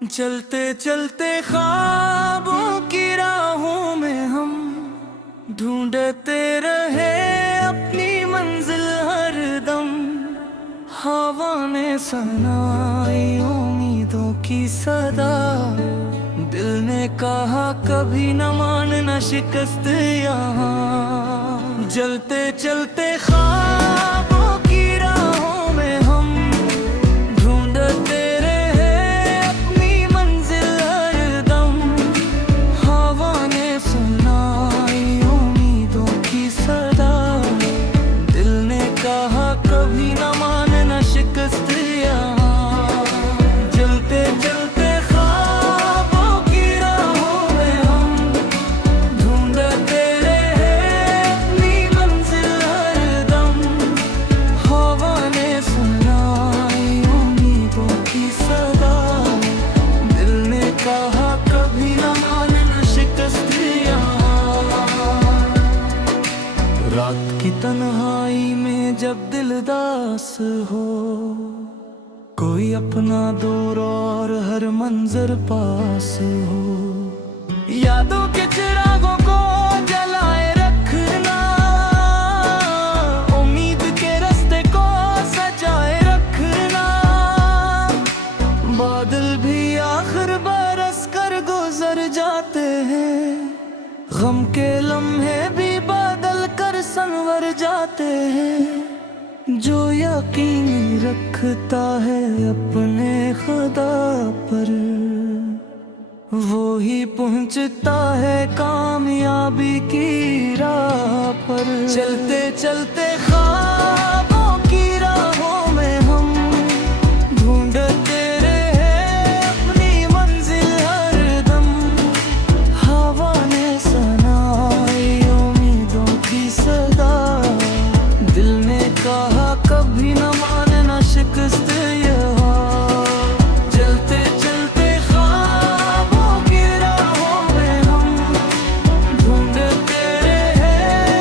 चलते चलते ख्वाबों की राहों में हम ढूंढते रहे अपनी मंजिल हरदम। हवा ने सुनाई उम्मीदों की सदा, दिल ने कहा कभी न मानना शिकस्त यहाँ। जलते चलते ख्वाबों की राहों में हम ढूंढते रहे अपनी मंजिल हरदम। हवा ने सुनाई उम्मीदों की सदा, दिल ने कहा कभी न मानना शिकस्त यहाँ। जलते चलते ख्वाबों की राहों में हम ढूंढते रहे अपनी मंजिल हरदम। हवा ने सुनाई उम्मीदों की सदा, दिल ने कहा कभी न मानना शिकस्त यहाँ। रात की तन्हाई में जब दिल उदास हो, कोई अपना दूर और हर मंजर पास हो, यादों के चिरागों को जलाए रखना, उम्मीद के रास्ते को सजाए रखना। बादल भी आखिर बरस कर गुजर जाते हैं, गम के लम्हे भी बदल कर संवर जाते हैं। जो यकीन रखता है अपने खुदा पर, वो ही पहुंचता है कामयाबी की राह पर। चलते चलते ख्वाबों की राहों में हम ढूंढते रहे अपनी मंजिल हरदम। हवा ने सुनाई उम्मीदों की सदा, दिल ने कहा कभी न मानना शिकस्त यहाँ। चलते चलते ख्वाबों की राहों में हम ढूंढते रहे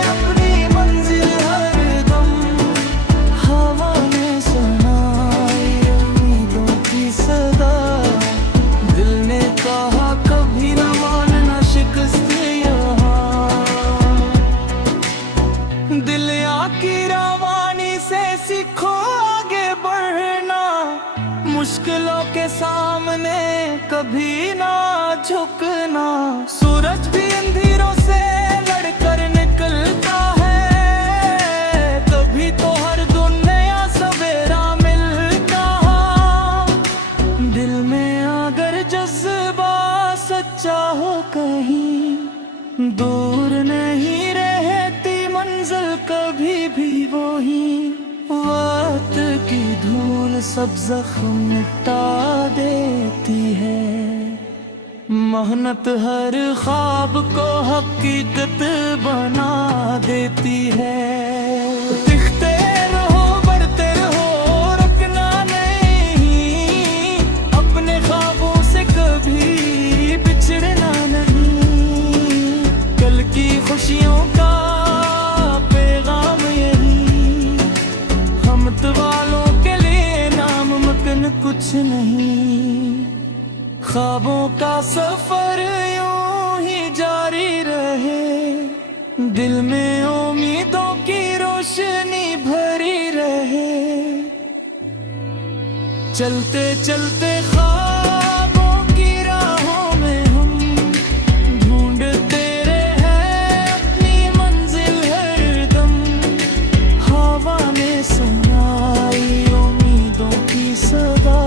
अपनी मंजिल हरदम। हवा ने सुनाई उम्मीदों की सदा, दिल ने कहा कभी न मानना शिकस्त यहाँ। दिल की रवानी से सीखो आगे बढ़ना, मुश्किलों के सामने कभी ना झुकना। सूरज भी अंधेरों से लड़कर निकलता है, कभी तो हर दुनिया सवेरा मिलता है। दिल में अगर जज्बा सच्चा हो कहीं, दूर नहीं रहती मंजिल कभी भी वही। वक्त की धूल सब जख्म मिटा देती है, मेहनत हर ख्वाब को हकीकत बना देती है। दिखते रहो बढ़ते रहो, रुकना नहीं, अपने ख्वाबों से कभी बिछड़ना नहीं। कल की खुशियों का पैगाम यही, हमत वालों के लिए नामुमकिन कुछ नहीं। ख्वाबों का सफर यूं ही जारी रहे, दिल में उम्मीदों की रोशनी भरी रहे। चलते चलते ख्वाबों की राहों में हम ढूंढते रहे अपनी मंजिल हरदम। हवा ने सुनाई उम्मीदों की सदा,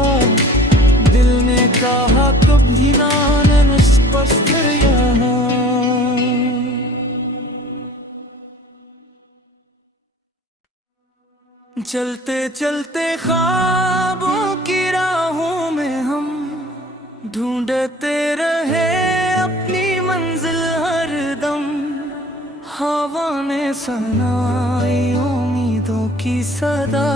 दिल ने कहा कभी ना निष्पस्त यहाँ। चलते चलते ख्वाबों की राहों में हम ढूंढते रहे अपनी मंजिल हरदम। हवा ने सुनाई उम्मीदों की सदा,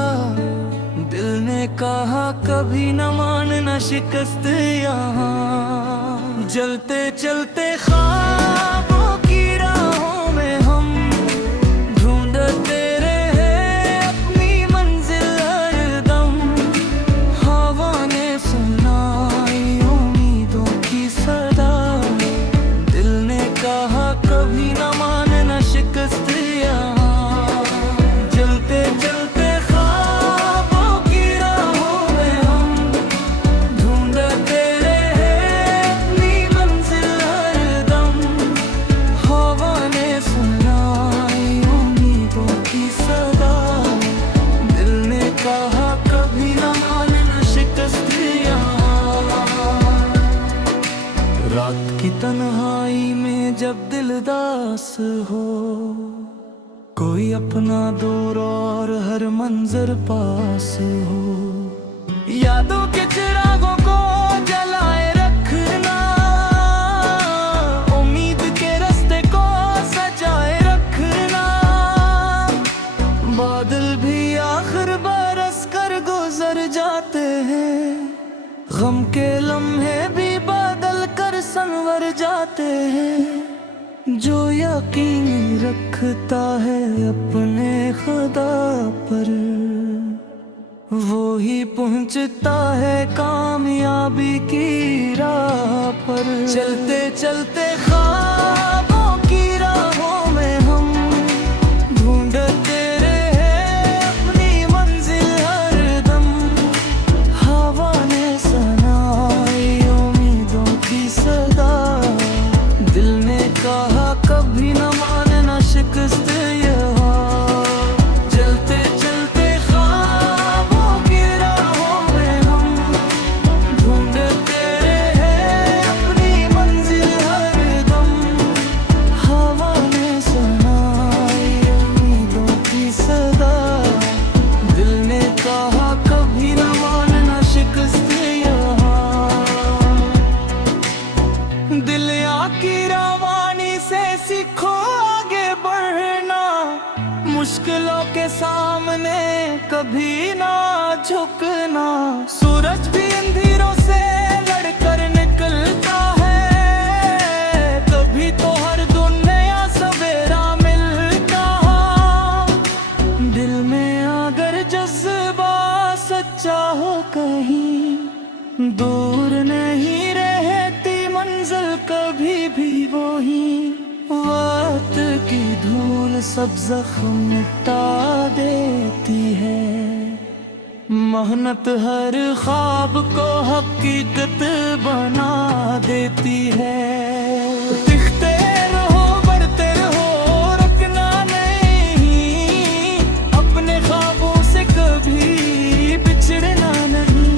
दिल ने कहा कभी न मानना शिकस्त यहाँ। जलते चलते ख्वाबों की राहों में हम ढूंढते रहे अपनी मंजिल हरदम। हवा ने सुनाई जब दिल दास हो, कोई अपना दूर और हर मंजर पास हो। यादों के चिरागों को जलाए रखना, उम्मीद के रास्ते को सजाए रखना। बादल भी आखिर बरस कर गुजर जाते हैं, गम के लम्हे भी बदल कर संवर जाते हैं। जो यकीन रखता है अपने खुदा पर, वो ही पहुंचता है कामयाबी की राह पर। चलते चलते ख्वाबों की राहों में हम ढूंढते रहे अपनी मंजिल हरदम। हवा ने सुनाई उम्मीदों की सदा, दिल ने कहा कभी न मानना शिकस्त यहाँ। चलते चलते ख्वाबों की राहों में हम ढूंढते रहे अपनी मंजिल हरदम। हवा ने सुनाई उम्मीदों की सदा, दिल ने कहा कभी न मानना शिकस्त यहाँ। दिल की रवानी से सीखो आगे बढ़ना, मुश्किलों के सामने कभी ना झुकना। सूरज भी अंधेरों से लड़कर निकलता है, कभी तो हर दुनिया सवेरा मिलता। दिल में अगर जज्बा सच्चा हो कहीं, दूर नहीं रहती मंजिल कभी भी वही। वक्त की धूल सब जख्म मिटा देती है, मेहनत हर ख्वाब को हकीकत बना देती है। दिखते रहो बढ़ते रहो, रुकना नहीं, अपने ख्वाबों से कभी बिछड़ना नहीं।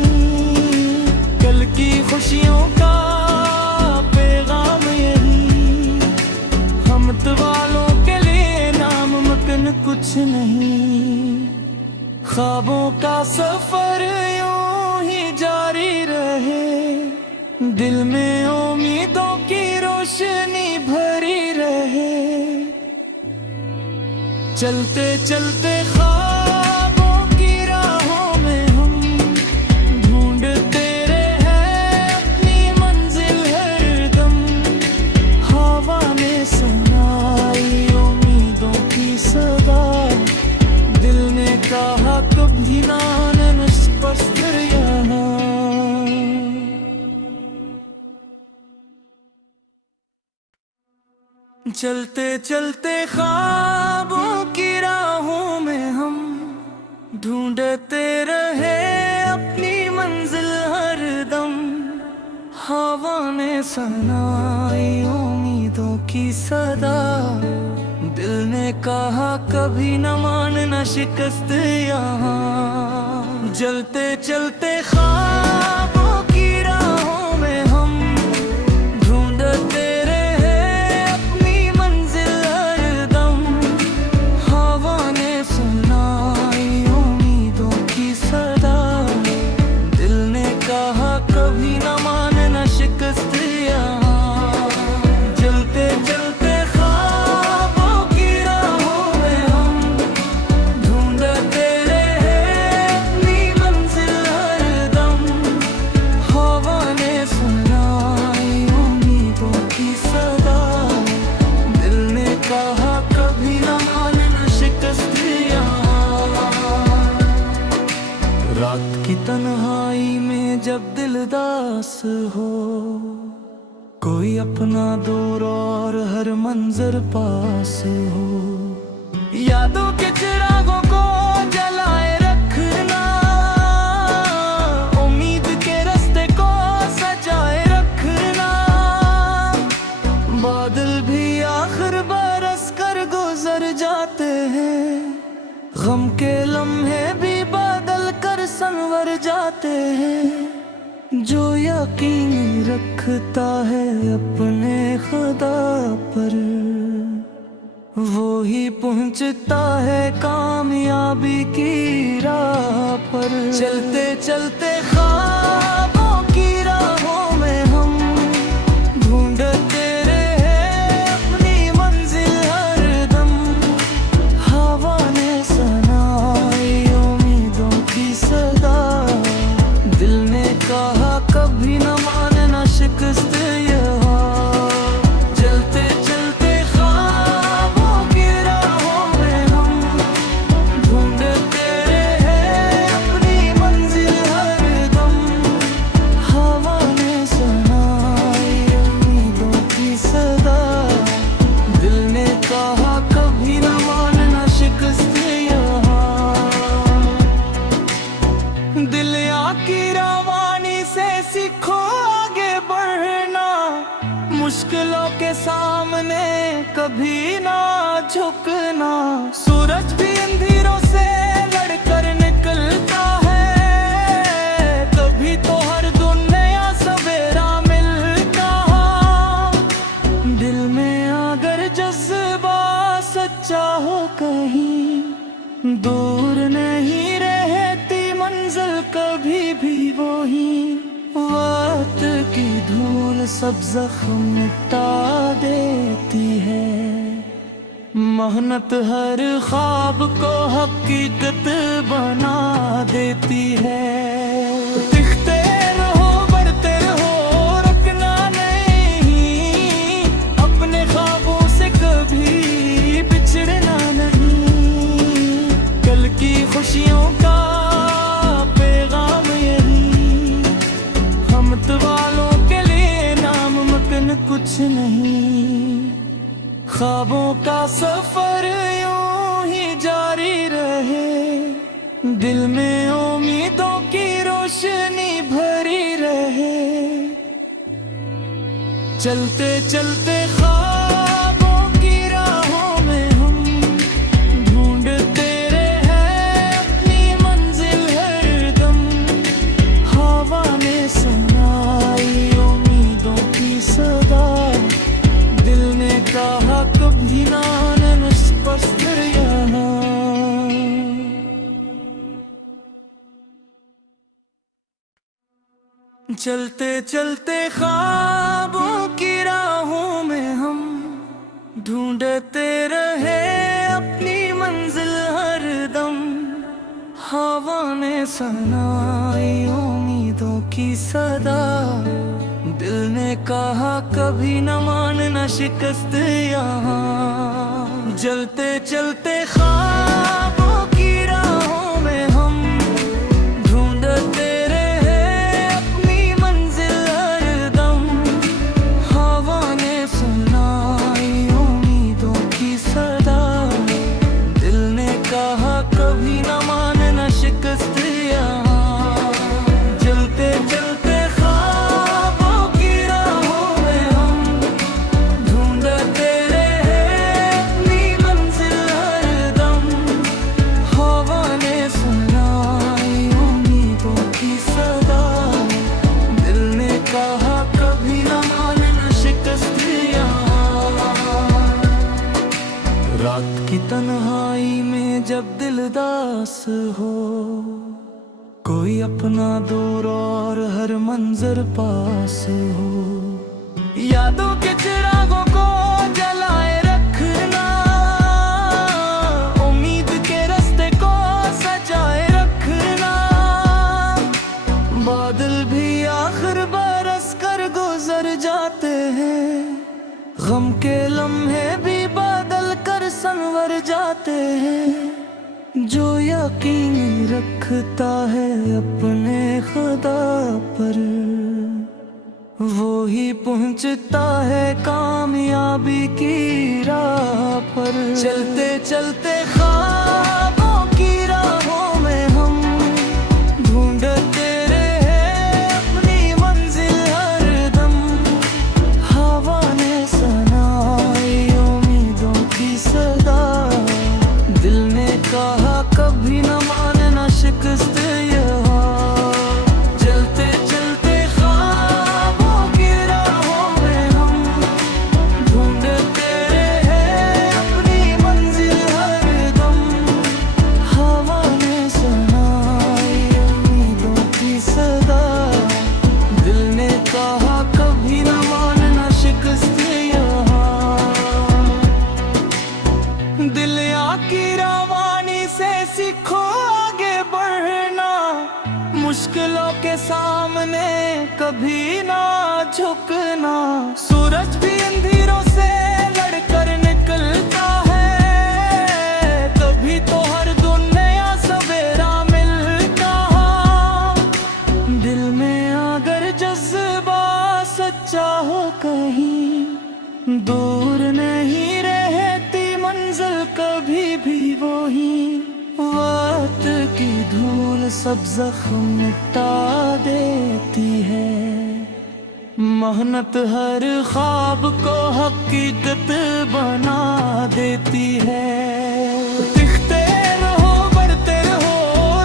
कल की खुशियों का पैगाम यही, हमत वालों के लिए नामुमकिन कुछ नहीं। ख्वाबों का सफर यूं ही जारी रहे, दिल में उम्मीदों की रोशनी भरी रहे। चलते चलते ख्वाबों की राहों में हम ढूंढते रहे अपनी मंजिल हरदम। हवा ने सुनाई उम्मीदों की सदा, दिल ने कहा कभी ना निष्पस्त यहाँ। चलते चलते ख्वाबों की राहों में हम ढूंढते रहे अपनी मंजिल हरदम। हवा ने सुनाई उम्मीदों की सदा, दिल ने कहा कभी न मानना शिकस्त यहाँ। जलते चलते ख्वाबों की राहों में हम ढूंढते रहे अपनी मंजिल हरदम। हवा ने सुनाई उम्मीदों की सदा, दिल ने कहा कभी न मानना शिकस्त यहाँ। जलते चलते ख्वाबों की राहों में हम ढूंढते रहे अपनी मंजिल हरदम। हवा ने सुनाई उम्मीदों की सदा, दिल ने कहा कभी न मानना शिकस्त यहाँ। रात की तन्हाई में जब दिल दास हो, कोई अपना दूर और हर मंजर पास हो। यादों के चिरागों को जलाए रखना, उम्मीद के रास्ते को सजाए रखना। बादल भी आखिर बरस कर गुजर जाते हैं, गम के लम्हे भी बदल कर संवर जाते हैं। जो यकीन रखता है अपने खुदा पर, वो ही पहुंचता है कामयाबी की राह पर। चलते चलते ख्वाबों की राहों में हम ढूंढते रहे अपनी मंजिल हरदम। हवा ने सुनाई उम्मीदों की सदा, दिल ने कहा कभी न मानना शिकस्त यहाँ। चलते चलते ख्वाबों की राहों में हम ढूंढते रहे अपनी मंजिल हरदम। हवा ने सुनाई उम्मीदों की सदा, दिल ने कहा कभी न मानना शिकस्त यहाँ। दिल की रवानी से सीखो आगे बढ़ना, मुश्किलों के सामने कभी ना झुकना। सूरज भी अंधेरों से लड़कर निकलता है, कभी तो हर दुनिया सवेरा मिलता। दिल में अगर जज्बा सच्चा हो कहीं, दूर नहीं रहती मंजिल कभी भी वही। वक्त की धूल सब जख्म मिटा देती है, मेहनत हर ख्वाब को हकीकत बना देती है। दिखते रहो बढ़ते रहो रुकना नहीं, अपने ख्वाबों से कभी बिछड़ना नहीं। कल की खुशियों का पैगाम यही, हमत वालों के लिए नामुमकिन कुछ नहीं। ख्वाबों का सफर यूं ही जारी रहे, दिल में उम्मीदों की रोशनी भरी रहे। चलते चलते ख्वाबों की राहों में हम ढूंढते रहे अपनी मंजिल हरदम। हवा ने सुनाई उम्मीदों की सदा, दिल ने कहा कभी ना निष्पस्त यहाँ। चलते चलते ख्वाबों की राहों में हम ढूंढते रहे अपनी मंजिल हरदम। हवा ने सुनाई उम्मीदों की सदा, दिल ने कहा कभी न मानना शिकस्त यहाँ। जलते चलते ख्वाबों की राहों में हम ढूंढते रहे अपनी मंजिल हरदम। हवा ने सुनाई उम्मीदों की सदा, दिल ने कहा कभी न मानना शिकस्त यहाँ। जलते चलते रात की तन्हाई में जब दिल दास हो, कोई अपना दूर और हर मंजर पास हो। यादों के चिरागों को जलाए रखना, उम्मीद के रास्ते को सजाए रखना। बादल भी आखिर बरस कर गुजर जाते हैं, गम के लम्हे भी बदल कर संवर जाते हैं। जो यकीन रखता है अपने खुदा पर, वो ही पहुंचता है कामयाबी की राह पर। चलते चलते ख्वाबों की राहों में हम ढूंढते रहे अपनी मंजिल हरदम। हवा ने सुनाई उम्मीदों की सदा, दिल ने कहा कभी न मानना शिकस्त यहाँ। चलते चलते कभी ना झुकना। सूरज भी अंधेरों से लड़कर निकलता है, तभी तो हर दुनिया सवेरा मिलता। दिल में अगर जज्बा सच्चा हो कहीं, दूर नहीं रहती मंजिल कभी भी वही। वक्त की धूल सब जख्म मिटा देती है, मेहनत हर ख्वाब को हकीकत बना देती है। दिखते रहो, बढ़ते रहो,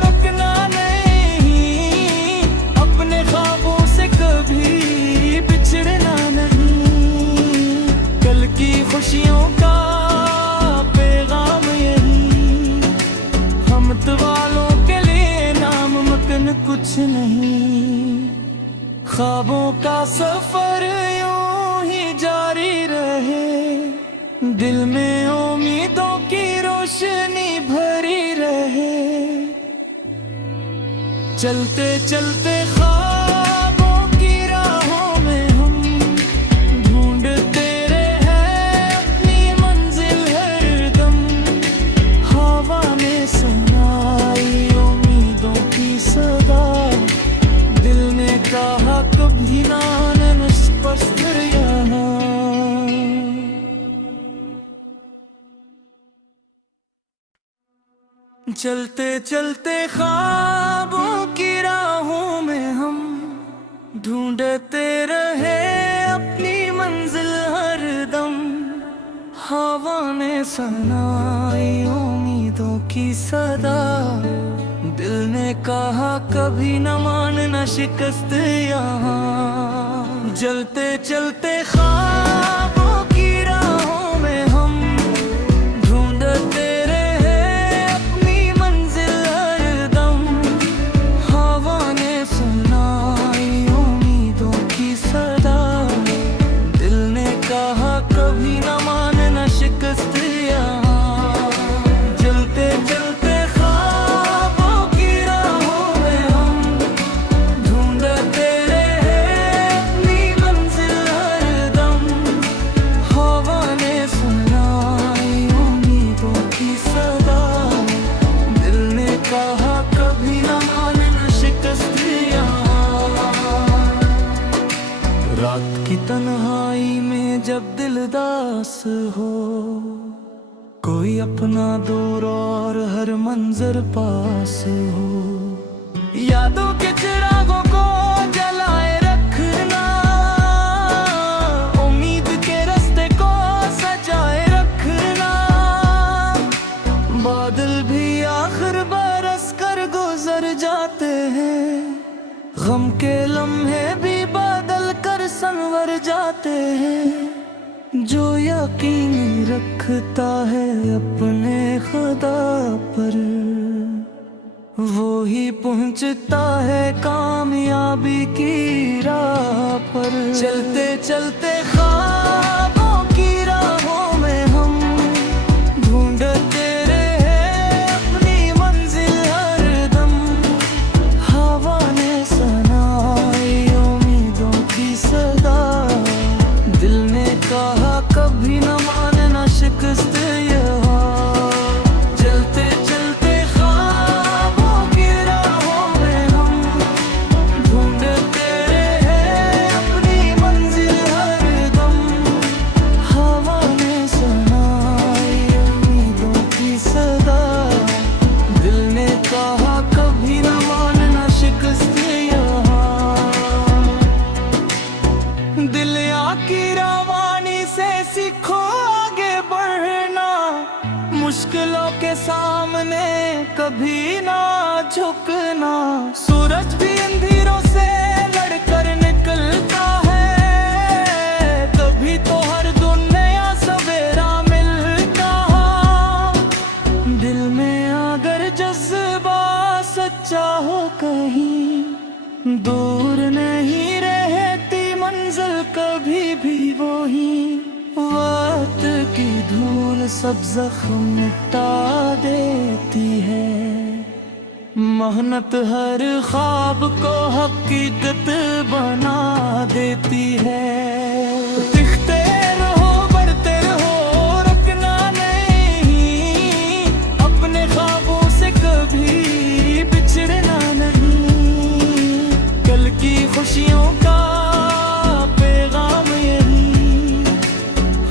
रुकना नहीं, अपने ख्वाबों से कभी बिछड़ना नहीं। कल की खुशियों का पैगाम यही, हमत वालों के लिए नामुमकिन कुछ नहीं। ख्वाबों का सफर यूं ही जारी रहे, दिल में उम्मीदों की रोशनी भरी रहे। चलते चलते ख्वाबों की राहों में हम ढूंढते रहे अपनी मंजिल हरदम। हवा में सुनाई उम्मीदों की सदा, दिल ने कहा कभी ना निष्पस्त यहाँ। चलते चलते ख्वाबों की राहों में हम ढूंढते रहे अपनी मंजिल हरदम। हवा ने सुनाई उम्मीदों की सदा, दिल ने कहा कभी न मानना शिकस्त यहाँ। जलते चलते ख्वाबों की राहों में हम ढूंढते रहे अपनी मंजिल हरदम। हवा ने सुनाई उम्मीदों की सदा, दिल ने कहा कभी न मानना शिकस्त यहाँ। जलते चलते रात की तन्हाई में जब दिल दास हो, कोई अपना दूर और हर मंजर पास हो। यादों के चिरागों को जलाए रखना, उम्मीद के रास्ते को सजाए रखना। बादल भी आखिर बरस कर गुजर जाते हैं, गम के लम्हे भी बदल कर संवर जाते हैं। जो यकीन रखता है अपने खुदा पर, वो ही पहुंचता है कामयाबी की राह पर। चलते चलते ख्वाबों की राहों में हम ढूंढते रहे अपनी मंजिल हरदम। हवा ने सुनाई उम्मीदों की सदा, दिल ने कहा कभी न मानना शिकस्त यहाँ। चलते चलते ख्वाबों की राहों में हम ढूंढते रहे अपनी मंजिल हरदम। हवा ने सुनाई उम्मीदों की सदा, दिल ने कहा कभी न मानना शिकस्त यहाँ। दिल की रवानी से सीखो आगे बढ़ना, मुश्किलों के सामने कभी ना झुकना। सूरज भी अंधेरों से लड़कर निकलता है, तभी तो हर दुनिया सवेरा मिलता। दिल में अगर जज्बा सच्चा हो कहीं, दूर नहीं रहती मंजिल कभी भी वही। वक्त की धूल सब जख्म मिटा देती है, मेहनत हर ख्वाब को हकीकत बना देती है। दिखते रहो, बढ़ते रहो, रुकना नहीं, अपने ख्वाबों से कभी बिछड़ना नहीं। कल की खुशियों का पैगाम यही,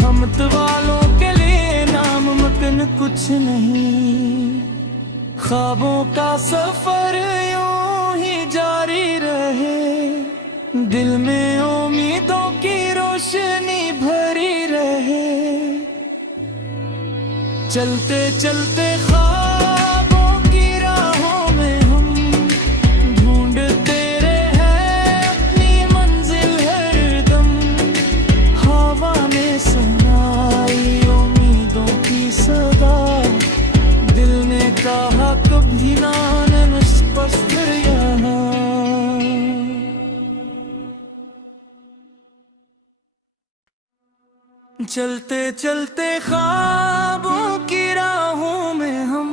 हमत वालों के लिए नामुमकिन कुछ नहीं। ख्वाबों का सफर यूं ही जारी रहे, दिल में उम्मीदों की रोशनी भरी रहे। चलते चलते ख्वाबों की राहों में हम ढूंढते रहे अपनी मंजिल हरदम। हवा ने सुनाई उम्मीदों की सदा, दिल ने कहा कभी ना निष्पस्त यहाँ। चलते चलते ख्वाबों की राहों में हम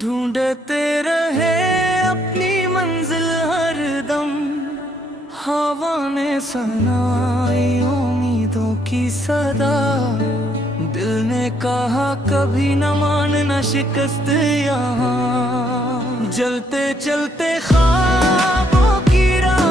ढूंढते रहे अपनी मंजिल हरदम। हवा ने सुनाई उम्मीदों की सदा, दिल ने कहा कभी न मानना शिकस्त यहाँ। जलते चलते ख्वाबों की राह